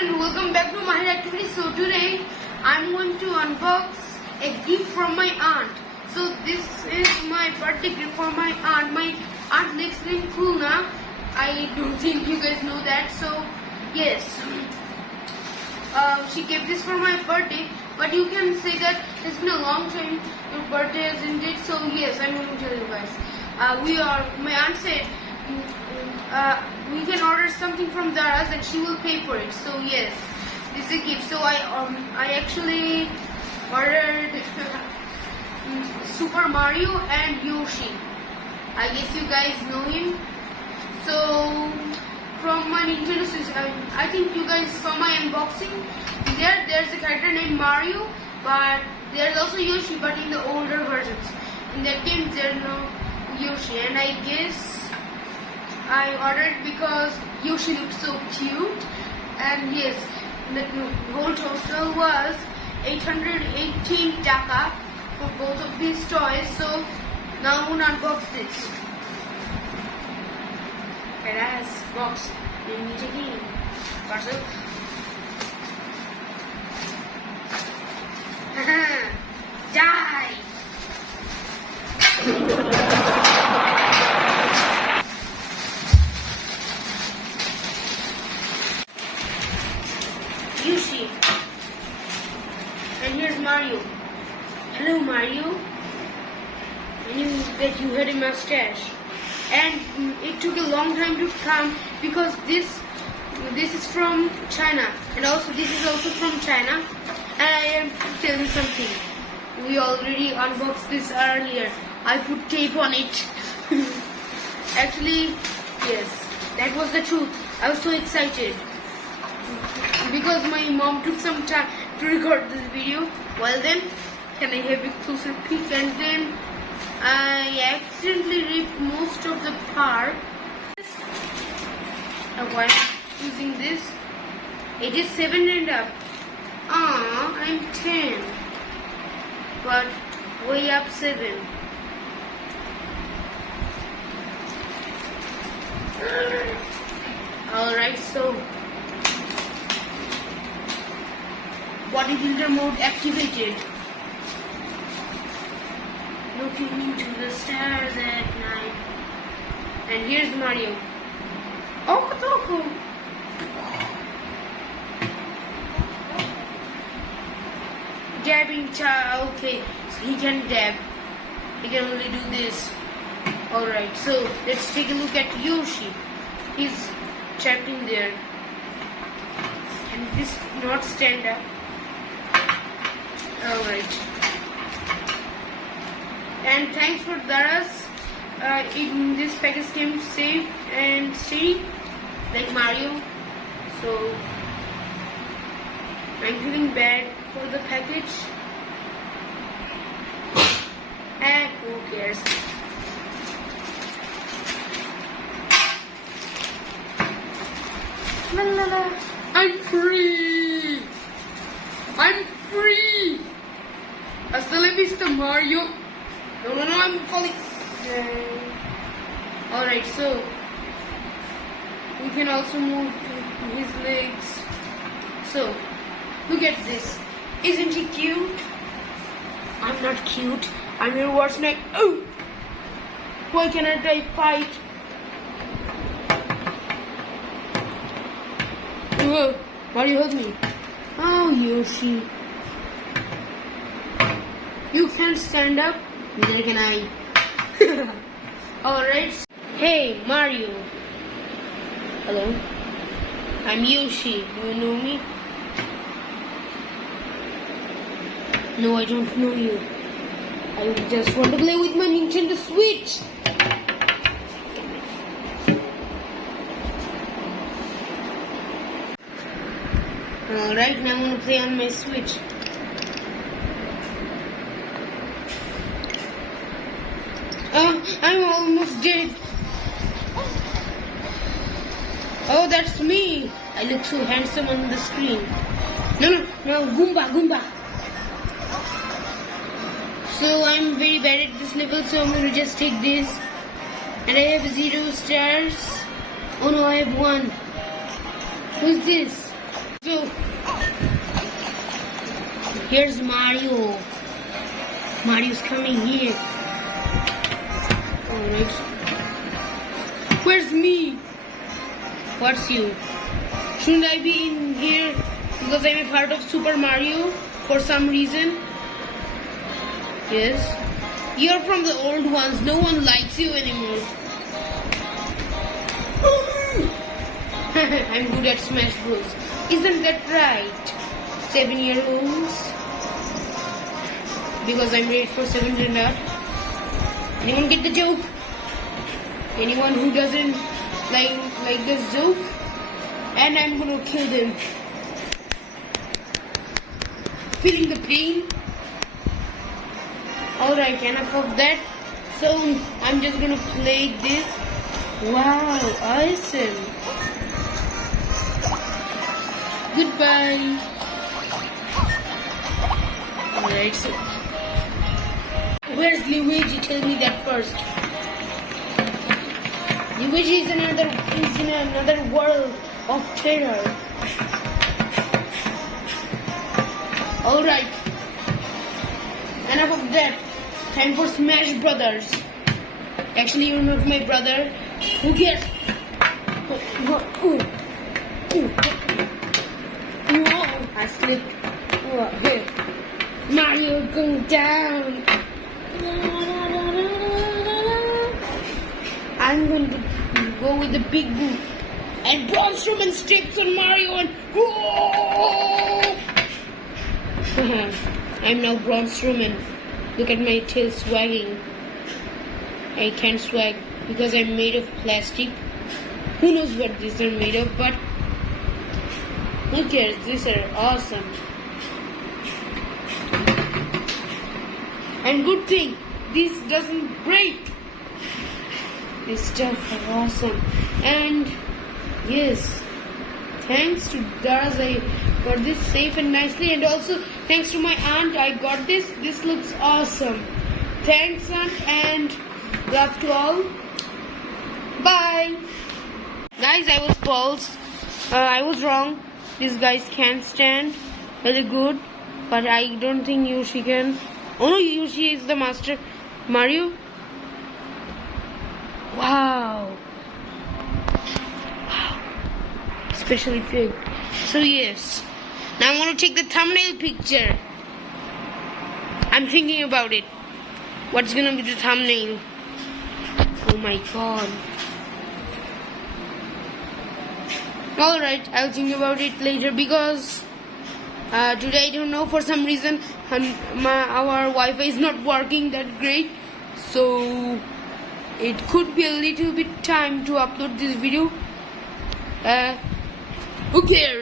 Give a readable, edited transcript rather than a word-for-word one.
and welcome back to my activity. So today I'm going to unbox a gift from my aunt. So this is my birthday gift for my aunt. My aunt lives in Khulna. I don't think you guys know that. So yes, she gave this for my birthday. But you can say that it's been a long time your birthday, isn't it? So yes, I'm going to tell you guys. My aunt said we can order something from Zara's and she will pay for it. So yes, this is a gift. So I actually ordered Super Mario and Yoshi. I guess you guys know him. So from my Nintendo system, I think you guys saw my unboxing. There's a character named Mario, but there's also Yoshi, but in the older versions. In that game, there's no Yoshi, and I guess I ordered because Yoshi looked so cute. And yes, the whole total was 818 taka for both of these toys. So now I'm gonna unbox this. Badass box. Let me take it. Parcel. Die! Yoshi. And here's Mario. Hello Mario. I knew that you had a mustache. And it took a long time to come because this is from China, and also this is also from China. And I am to tell you something. We already unboxed this earlier. I put tape on it. Actually, yes, that was the truth. I was so excited because my mom took some time to record this video. Well then, can I have a closer peek? And then I accidentally ripped most of the part. While using this, it is 7 and up. I'm 10, but way up 7. Alright, so bodybuilder mode activated. Looking into the stars at night. And here's Mario. Okotoko. Dabbing child. Okay, so he can dab. He can only do this. Alright, so let's take a look at Yoshi. He's trapped in there. Can this not stand up? Alright. And thanks for Zara's. In this package came safe and steady, like Mario. So I'm feeling bad for the package. And who cares? La la la. I'm free. I'm free. Hasta la vista, Mario. No, I'm falling. Alright, so we can also move his legs. So look at this. Isn't he cute? I'm not cute. I'm your worst nightmare. Oh! Why cannot I fight? Whoa! Mario, help me. Oh, Yoshi. You can't stand up. Neither can I. Alright. Hey, Mario. Hello. I'm Yoshi. Do you know me? No, I don't know you. I just want to play with my Nintendo Switch. Alright, now I'm going to play on my Switch. I'm almost dead. Oh, that's me. I look so handsome on the screen. No, Goomba. So I'm very bad at this level, so I'm going to just take this. And I have 0 stars. Oh no, I have 1. Who's this? So here's Mario. Mario's coming here. Alright. Where's me? What's you? Shouldn't I be in here because I'm a part of Super Mario for some reason? Yes. You're from the old ones. No one likes you anymore. I'm good at Smash Bros. Isn't that right? 7-year-olds? Because I'm rated for 7 and up. Anyone get the joke? Anyone who doesn't like this joke? And I'm gonna kill them. Feeling the pain? Alright, enough of that. So I'm just gonna play this. Wow, awesome. Goodbye. Alright, so where's Luigi? Tell me that first. Luigi is in another world of terror. Alright. Enough of that. Time for Smash Brothers. Actually, you're not my brother. Who cares? I slipped. Here. Mario going down. I'm going to go with the big boot. And Braun Strowman steps on Mario and I'm now Braun Strowman. Look at my tail swagging. I can't swag because I'm made of plastic. Who knows what these are made of, but who cares? These are awesome. And good thing, this doesn't break. This stuff are awesome. And yes, thanks to Daz, I got this safe and nicely. And also thanks to my aunt, I got this. This looks awesome. Thanks, aunt, and love to all. Bye. Guys, I was false. I was wrong. These guys can't stand. Very good. But I don't think Yoshi can. Oh no, Yoshi is the master. Mario? Wow. Wow. Especially big. So yes. Now I'm going to take the thumbnail picture. I'm thinking about it. What's going to be the thumbnail? Oh my god. Alright, I'll think about it later because today I don't know, for some reason our Wi-Fi is not working that great. So it could be a little bit time to upload this video. Who cares?